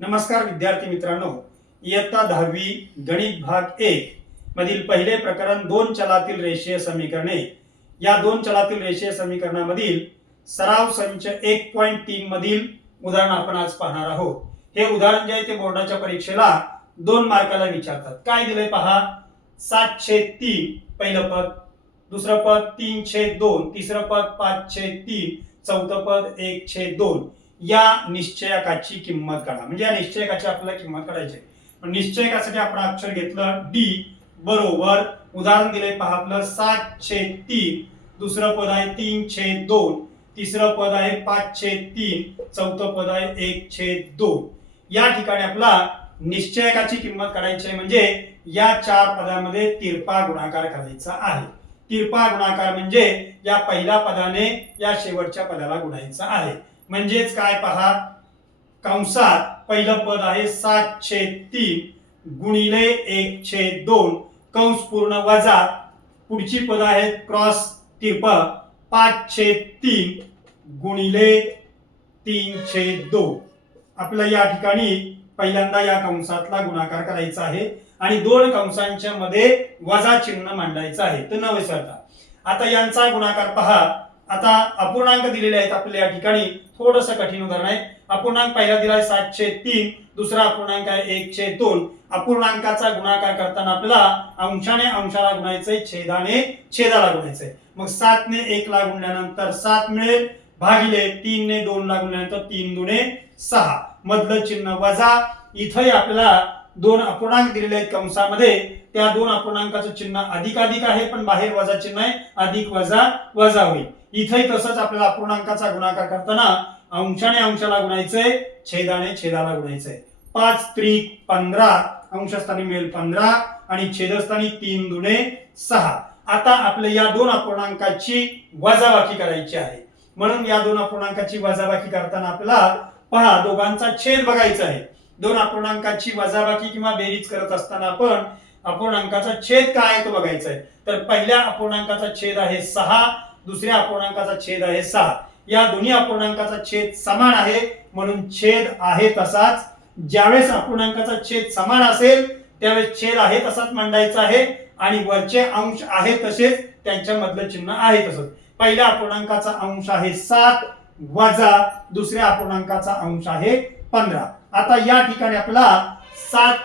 नमस्कार विद्यार्थी मित्रांनो, इयत्ता 10वी गणित भाग 1 मधील पहिले प्रकरण दोन चलातील रेषीय समीकरणे या दोन चलातील रेषीय समीकरणामधील सराव संच 1.3 मधील उदाहरण आपण आज पाहणार आहोत। हे उदाहरण जे आहे ते बोर्डाच्या परीक्षेला 2 मार्काला विचारतात। काय दिले पहा, 7/3 पहिलं पद, दुसरं पद 3/2, तिसरं पद 5/3, चौथं पद 1/2 या निश्चयकाची किंमत काढा। म्हणजे या निश्चयकाची आपल्याला किंमत काढायची आहे। निश्चयकासाठी आपण अक्षर घेतलं डी बरोबर, उदाहरण दिले पहा आपलं 7/3, दुसरं पद आहे 3/2, तिसरं पद आहे 5/3, चौथं पद आहे 1/2। या ठिकाणी आपला निश्चयकाची किंमत काढायची आहे, म्हणजे या चार पदामध्ये तिरपा गुणाकार करायचा आहे। तिरपा गुणाकार म्हणजे या पहिल्या पदाने या शेवटच्या पदाला गुणायचा आहे। म्हणजेच काय पहा, कंसात पहिलं पद आहे 7/3 गुणिले 1/2 कंस पूर्ण वजा, पुढची पद आहेत क्रॉस तिरपा 5/3 गुणिले 3/2। आपल्याला या ठिकाणी पहिल्यांदा या कंसातला गुणाकार करायचा आहे आणि दोन कंसांच्या मध्ये वजा चिन्ह मांडायचं आहे, तर न विसरता। आता यांचा गुणाकार पहा। आता अपूर्णांक दिलेले आहेत आपल्याला या ठिकाणी, थोडंसं कठीण उदाहरण आहे। अपूर्णांक पहिला दिलाय 7/3, दुसरा अपूर्णांक आहे 1/2। अपूर्णांकाचा गुणाकार करताना आपल्याला अंशाने अंशाला गुणायचंय, छेदाने छेदाला गुणायचंय। मग 7 ने 1 ला गुणल्यानंतर 7 मिळेल, भागिले 3 ने 2 ला गुणल्यानंतर 3 दुणे 6, मधलं चिन्ह वजा। इथे आपल्याला दोन अपूर्णांक दिलेले आहेत कंसामध्ये, त्या दोन अपूर्णांकाचं चिन्ह अधिक अधिक आहे, पण बाहेर वजा चिन्ह आहे, अधिक वजा वजा होईल। इथे तसंच आपल्याला अपूर्णांकाचा गुणाकार करताना अंशाने अंशाला गुणायचंय, छेदाने छेदाला गुणायचंय। 5×3 = 15, अंशस्थानी मिळेल 15 आणि छेदस्थानी 3 दुणे 6। आता आपल्या या दोन अपूर्णांकाची वजाबाकी करायची आहे, म्हणून या दोन अपूर्णांकाची वजाबाकी करताना आपल्याला पहा दोघांचा छेद बघायचा आहे। दोन अपूर्णांकाची वजाबाकी किंवा बेरीज करत असताना आपण अपूर्णांकाचा छेद काय आहे तो बघायचा आहे। तर पहिल्या अपूर्णांकाचा छेद आहे 6, दुसऱ्या अपूर्णांकाचा छेद आहे 6। या दोन्ही अपूर्णांकाचा छेद समान आहे, म्हणून छेद आहे तसाच। ज्यावेळेस अपूर्णांकाचा छेद समान असेल त्यावेळेस छेद आहे तसाच मांडायचा आहे आणि वरचे अंश आहे तसेच त्यांच्या मधलं चिन्ह आहे तसंच। पहिल्या अपूर्णांकाचा अंश आहे 7 वजा दुसऱ्या अपूर्णांकाचा अंश आहे 15। आता या ठिकाणी आपल्याला 7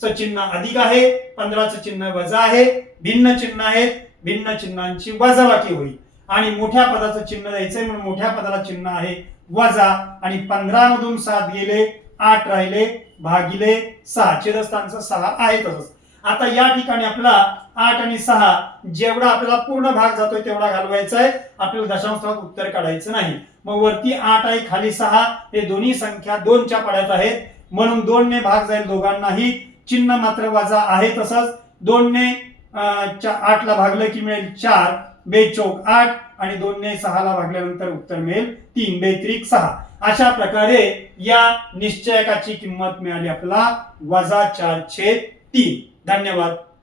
चं चिन्ह अधिक आहे, 15 चं चिन्ह वजा आहे, भिन्न चिन्ह आहेत, भिन्न चिन्हांची वजाबाकी होईल आणि मोठ्या पदाचं चिन्ह द्यायचंय, म्हणून मोठ्या पदाला चिन्ह आहे वजा आणि 15 मधून 7 गेले, 8 राहिले, भागिले 6, छेदस्थानचं 6 आहे तसंच। आता या ठिकाणी आपल्याला 8 आणि 6 जेवढा आपल्याला पूर्ण भाग जातोय तेवढा घालवायचा आहे, आपल्याला दशांशात उत्तर काढायचं नाही। मग वरती 8 आहे, खाली 6, हे दोन्ही संख्या 2 च्या पाड्यात आहेत, म्हणून 2 ने भाग जाईल दोघांनाही, चिन्ह मात्र वजा आहे तसंच। 2 ने 8 ला भागलं की मिळेल 4, बेचोक 8 आणि 2 ने 6 ला भागल्यानंतर उत्तर मिळेल 3, बेत्रिक 6। अशा प्रकारे या निश्चयकाची किंमत मिळाली आपल्याला -4/3। धन्यवाद।